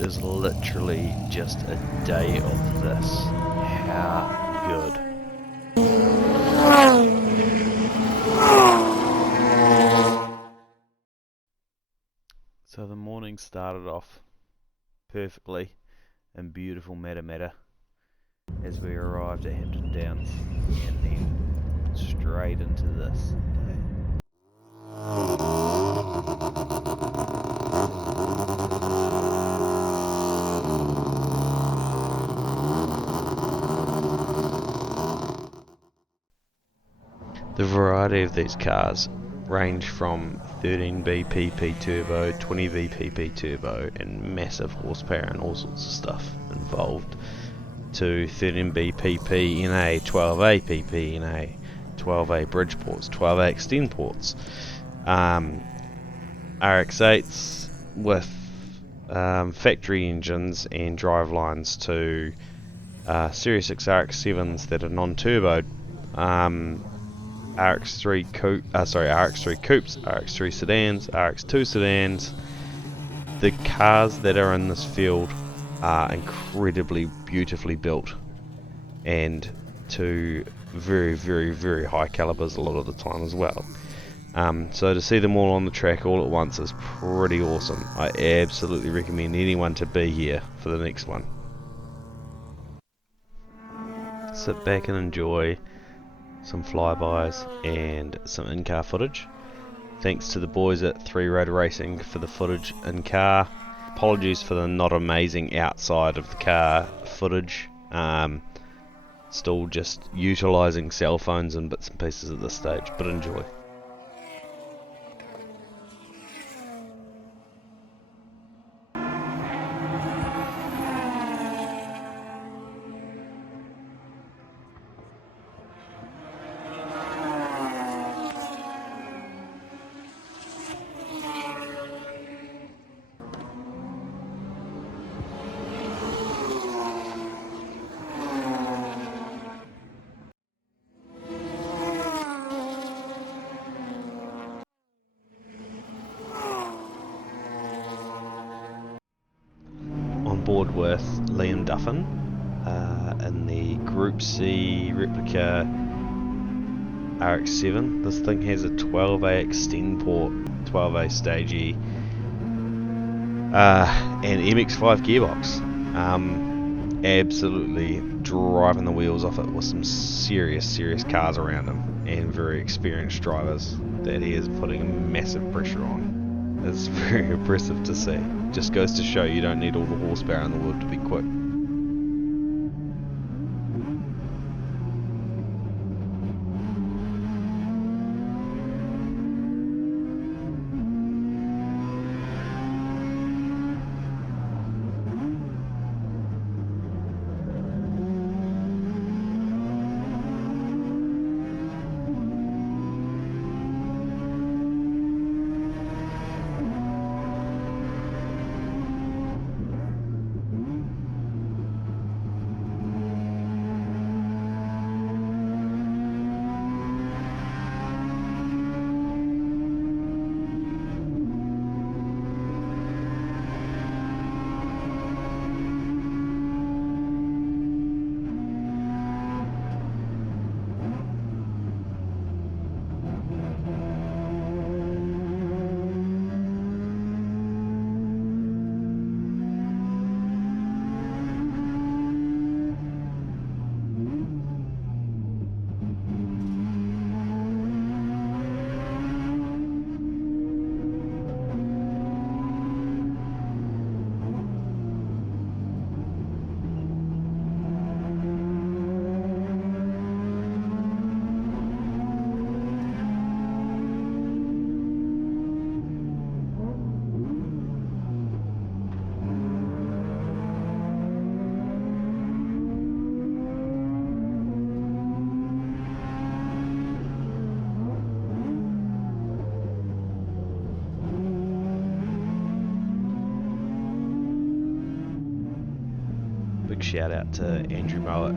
is literally just a day of this. How good. So the morning started off perfectly in beautiful Matamata as we arrived at Hampton Downs, and then straight into this. The variety of these cars range from 13 bpp turbo, 20 bpp turbo, and massive horsepower and all sorts of stuff involved, to 13 bpp NA, 12A PP NA, 12A bridge ports, 12A extend ports, RX8s with factory engines and drive lines, to Series 6 RX7s that are non-turboed, RX3 coupes, RX3 sedans, RX2 sedans. The cars that are in this field are incredibly beautifully built, and to very, very, very high calibers a lot of the time as well. So to see them all on the track all at once is pretty awesome. I absolutely recommend anyone to be here for the next one. Sit back and enjoy some flybys and some in-car footage. Thanks to the boys at 3 Rotor Racing for the footage in-car. Apologies for the not amazing outside of the car footage. Still just utilising cell phones and bits and pieces at this stage, but enjoy. On board with Liam Duffin in the Group C replica RX7. This thing has a 12A extend port, 12A stage E, and MX5 gearbox. Absolutely driving the wheels off it with some serious cars around him and very experienced drivers that he is putting massive pressure on. It's very impressive to see. Just goes to show you don't need all the horsepower in the world to be quick. Big shout out to Andrew Mowat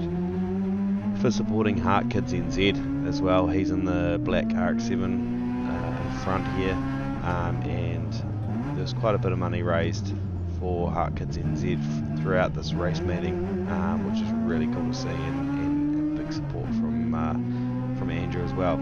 for supporting Heart Kids NZ as well. He's in the black RX7 front here, and there's quite a bit of money raised for Heart Kids NZ throughout this race meeting, which is really cool to see, and big support from Andrew as well.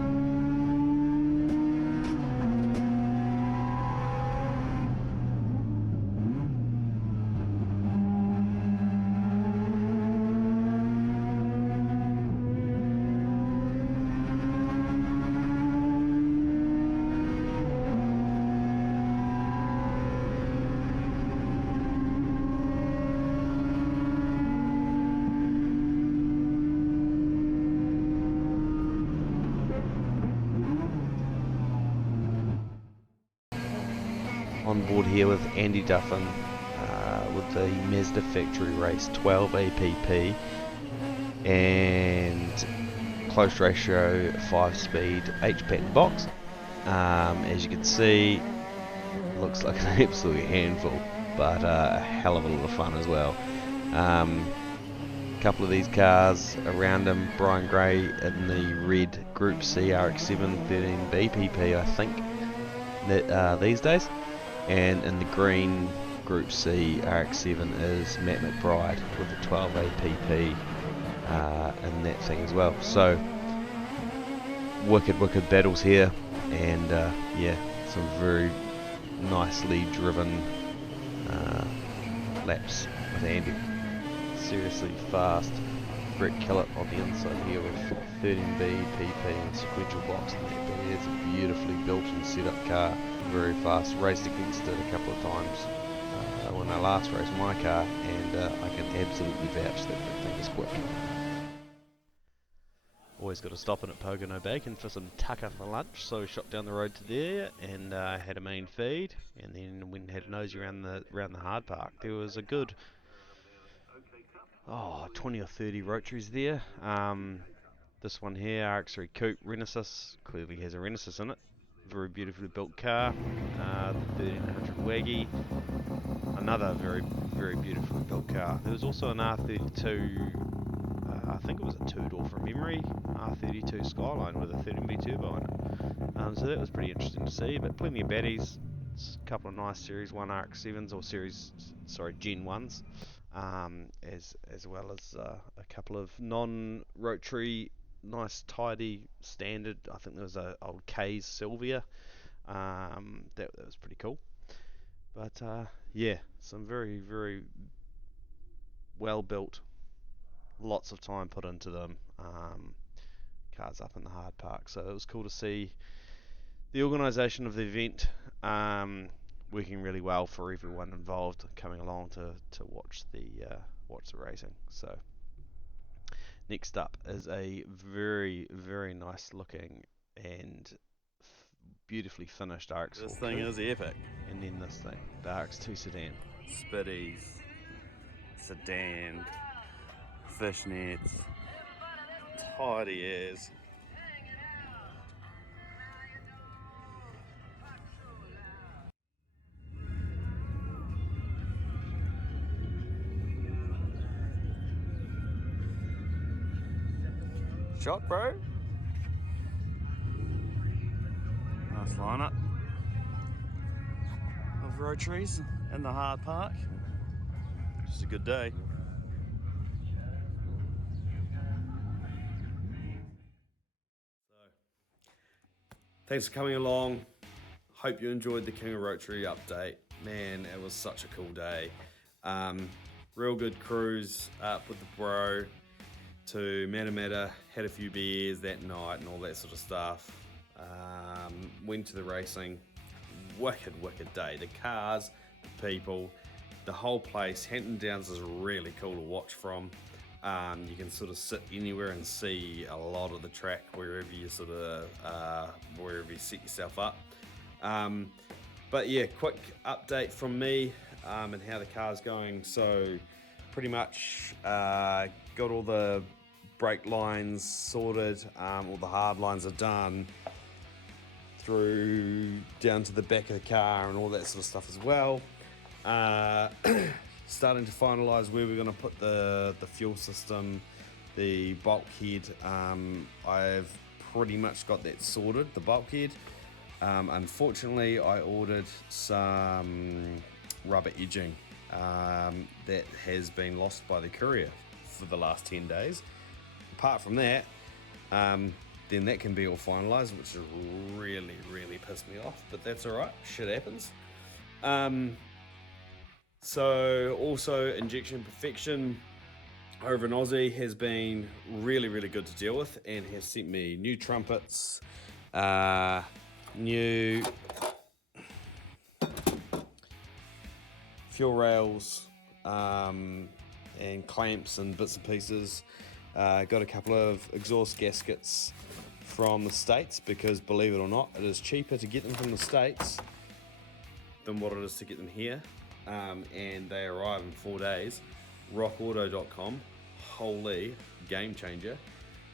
On board here with Andy Duffin with the Mazda Factory Race 12 APP and close ratio 5-speed H-pattern box. As you can see, looks like an absolute handful, but a hell of a lot of fun as well. A couple of these cars around him, Brian Gray in the red Group C RX-7 13 BPP, I think, these days. And in the green Group C RX-7 is Matt McBride with the 12 APP in that thing as well. So wicked battles here, and yeah, some very nicely driven laps with Andy. Seriously fast. Brett Kellett on the inside here with 13B PP and sequential box in that, but it's a beautifully built and set up car, very fast. Raced against it a couple of times when I last raced my car, and I can absolutely vouch that the thing is quick. Always got to stop in at Pocono Bacon for some tucker for lunch, so shot down the road to there and had a main feed, and then went and had a nosy around the hard park. There was a good 20 or 30 Rotaries there. This one here, RX3 Coupe Renesis, clearly has a Renesis in it. Very beautifully built car. The 1300 Waggy, another very beautifully built car. There was also an R32, I think it was a two-door from memory, R32 Skyline with a 13B turbo on it. So that was pretty interesting to see, but plenty of baddies. A couple of nice Series 1 RX-7s, or Gen 1s. As well as a couple of non-Rotary, nice, tidy, standard. I think there was a old K's Sylvia. That was pretty cool. But yeah, some very well built, lots of time put into them. Cars up in the hard park, so it was cool to see the organisation of the event. Working really well for everyone involved coming along to watch the racing. So next up is a very nice looking and beautifully finished RX-4. This thing is epic. And then this thing, the RX-2 sedan. Spitties, sedan, fishnets, tidy as. Shot, bro. Nice lineup of Rotaries in the hard park. Just a good day. Thanks for coming along. Hope you enjoyed the King of Rotary update. Man, it was such a cool day. Real good cruise up with the bro to Matamata, had a few beers that night and all that sort of stuff. Went to the racing. Wicked day. The cars, the people, the whole place. Hampton Downs is really cool to watch from. You can sort of sit anywhere and see a lot of the track wherever you wherever you set yourself up. But yeah, quick update from me and how the car's going. So pretty much got all the brake lines sorted, all the hard lines are done, through down to the back of the car and all that sort of stuff as well. Starting to finalise where we're going to put the fuel system, the bulkhead. I've pretty much got that sorted, the bulkhead. Unfortunately, I ordered some rubber edging that has been lost by the courier for the last 10 days. Apart from that, then that can be all finalised, which has really, really pissed me off, but that's all right, shit happens. So also Injection Perfection over in Aussie has been really, really good to deal with, and has sent me new trumpets, new fuel rails, and clamps and bits and pieces. Got a couple of exhaust gaskets from the States, because believe it or not, it is cheaper to get them from the States than what it is to get them here. And they arrive in 4 days. rockauto.com, holy game changer.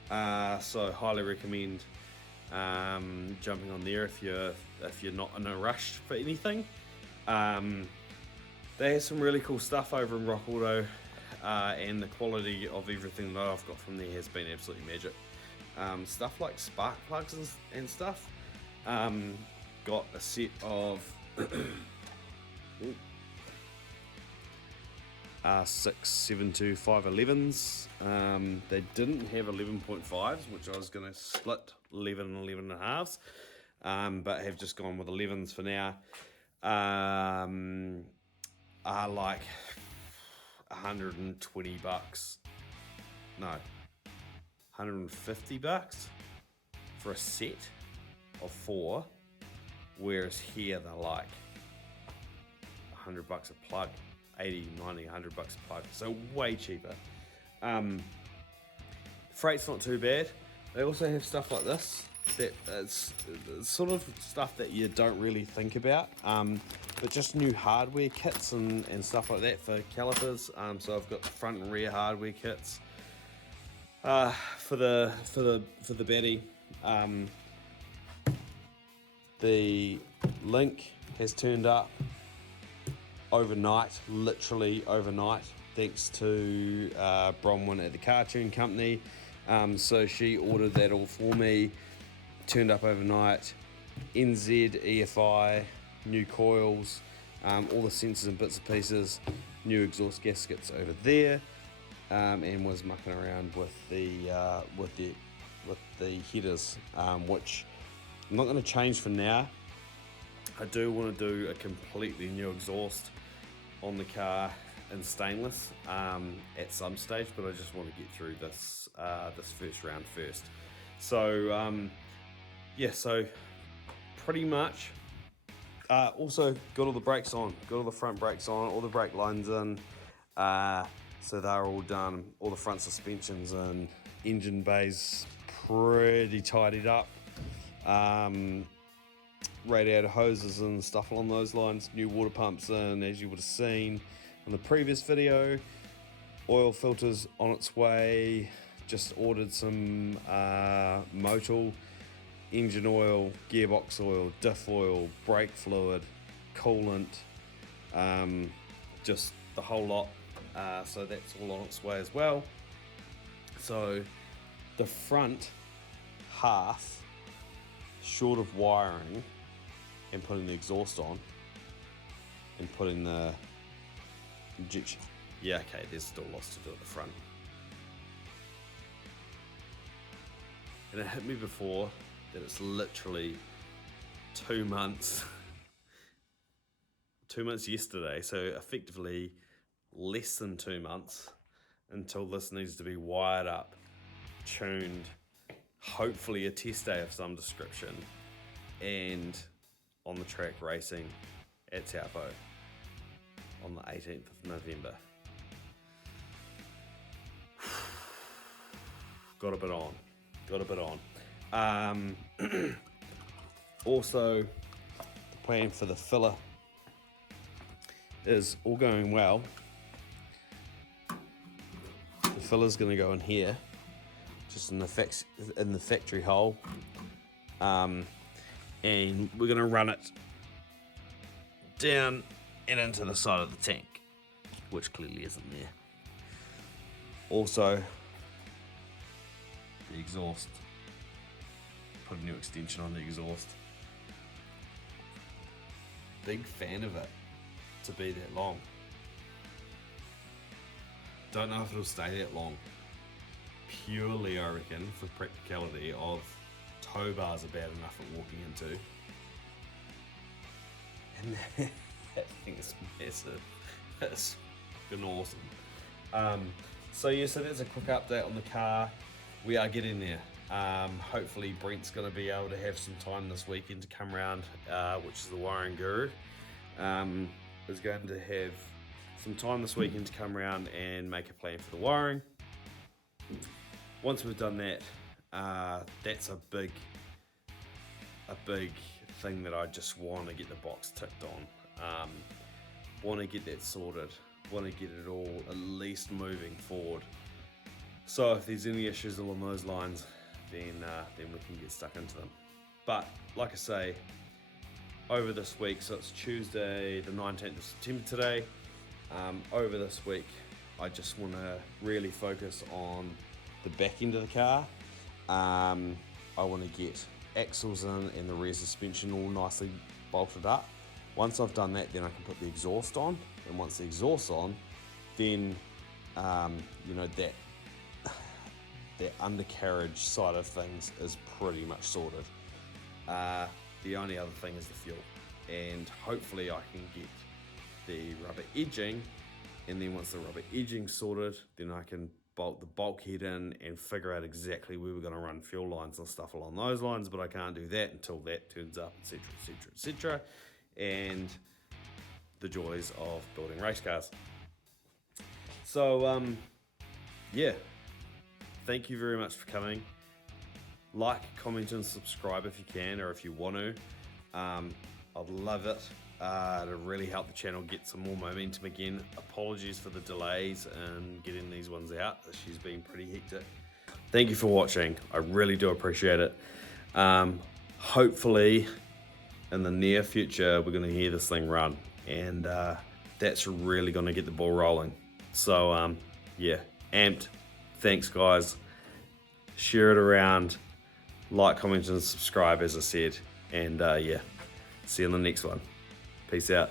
So highly recommend jumping on there if you're not in a rush for anything. They have some really cool stuff over in Rock Auto, and the quality of everything that I've got from there has been absolutely magic. Stuff like spark plugs and stuff. Got a set of 6, 7 to 511s. They didn't have 11.5s, which I was going to split 11 and 11 and a halves, but have just gone with 11s for now. Are like $120, no, $150 for a set of 4, whereas here they're like $100 a plug, 80, 90, $100 a plug, so way cheaper. Freight's not too bad. They also have stuff like this that it's sort of stuff that you don't really think about, but just new hardware kits and stuff like that for calipers. So I've got front and rear hardware kits for the Betty. The link has turned up overnight, literally overnight, thanks to Bronwyn at the Car Tune Company. So she ordered that all for me, turned up overnight. NZ, EFI, new coils, all the sensors and bits and pieces, new exhaust gaskets over there, and was mucking around with the headers, which I'm not going to change for now. I do want to do a completely new exhaust on the car in stainless at some stage, but I just want to get through this first round first. So yeah, so pretty much. Also got all the brakes on, got all the front brakes on, all the brake lines in, so they're all done, all the front suspensions and engine bays pretty tidied up, radiator hoses and stuff along those lines, new water pumps in, as you would have seen in the previous video. Oil filters on its way, just ordered some Motul engine oil, gearbox oil, diff oil, brake fluid, coolant, just the whole lot. So that's all on its way as well. So the front half, short of wiring and putting the exhaust on and putting the injection. Yeah, okay, there's still lots to do at the front. And it hit me before that it's literally 2 months, 2 months yesterday, so effectively less than 2 months until this needs to be wired up, tuned, hopefully a test day of some description, and on the track racing at Taupo on the 18th of November. Got a bit on. Also, the plan for the filler is all going well. The filler's going to go in here, just in the factory hole, and we're going to run it down and into the side of the tank, which clearly isn't there. Also, the exhaust. Put a new extension on the exhaust. Big fan of it to be that long. Don't know if it'll stay that long. Purely, I reckon, for practicality of tow bars are bad enough at walking into. And that thing is massive. It's fucking awesome. So that's a quick update on the car. We are getting there. Hopefully Brent's going to be able to have some time this weekend to come around, which is the wiring guru. Is going to have some time this weekend to come around and make a plan for the wiring. Once we've done that, that's a big thing that I just want to get the box ticked on. Want to get that sorted. Want to get it all at least moving forward. So if there's any issues along those lines, then we can get stuck into them. But like I say, over this week, so it's Tuesday the 19th of September today, over this week I just want to really focus on the back end of the car. I want to get axles in and the rear suspension all nicely bolted up. Once I've done that, then I can put the exhaust on, and once the exhaust's on, then that undercarriage side of things is pretty much sorted. The only other thing is the fuel, and hopefully I can get the rubber edging, and then once the rubber edging's sorted, then I can bolt the bulkhead in and figure out exactly where we're going to run fuel lines and stuff along those lines, but I can't do that until that turns up, etc, etc, etc, and the joys of building race cars. So thank you very much for coming. Like, comment and subscribe if you can, or if you want to. I'd love it to really help the channel get some more momentum again. Apologies for the delays in getting these ones out. She's been pretty hectic. Thank you for watching. I really do appreciate it. Hopefully in the near future we're going to hear this thing run, and that's really going to get the ball rolling. So amped. Thanks guys. Share it around. Like, comment and subscribe as I said. And see you in the next one. Peace out.